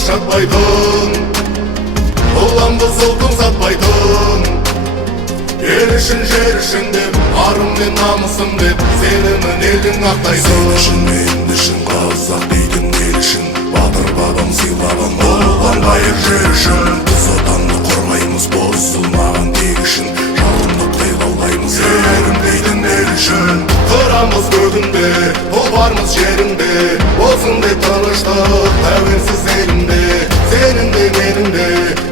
шатпайтын, ұланды солтың сатпайтын. Ел үшін жер үшін деп, арым мен намысым деп, сенімін елдің ақтайтын. Сен үшін мен үшін қазақ дейтін ел үшін, батыр бабам сыйлаған ұлан қайыр жер үшін. Біз отанды қорғаймыз бұзылмаған тек үшін, жалындықтай лаулаймыз елім дейтін ел үшін. Қырамыз көгінде, ұлбармыз жерінде, болсын деп тыныштық тәуелсіз елімде. Сенің де менің де,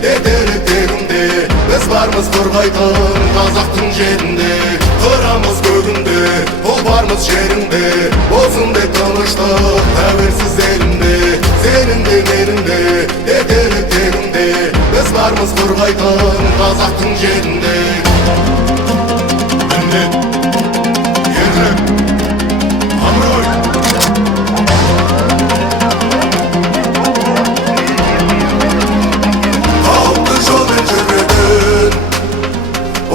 етері тегінде, біз бармыз қорғайтын қазақтың жерінде. Қырамыз көгінде, ұлбармыз жерінде, болсын деп тыныштық тәуелсіз елімде. Сенің де менің де, етері тегінде, біз бармыз қорғайтын қазақтың жерінде.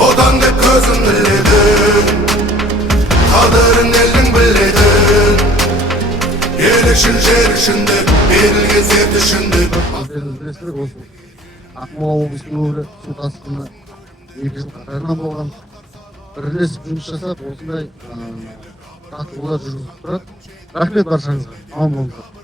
Одан деп көзім білетін, қадірін елдің білетін. Ел үшін, жер үшін деп, берілген серт үшін деп. Білесіздер, осы Ақмола облысының өңірі су тасқыны 2 жыл қатарынан болған. Бірлесіп жұмыс жасап, осындай жаттығулар жүргізіп тұрады. Рахмет баршаңызға, аман болыңыздар.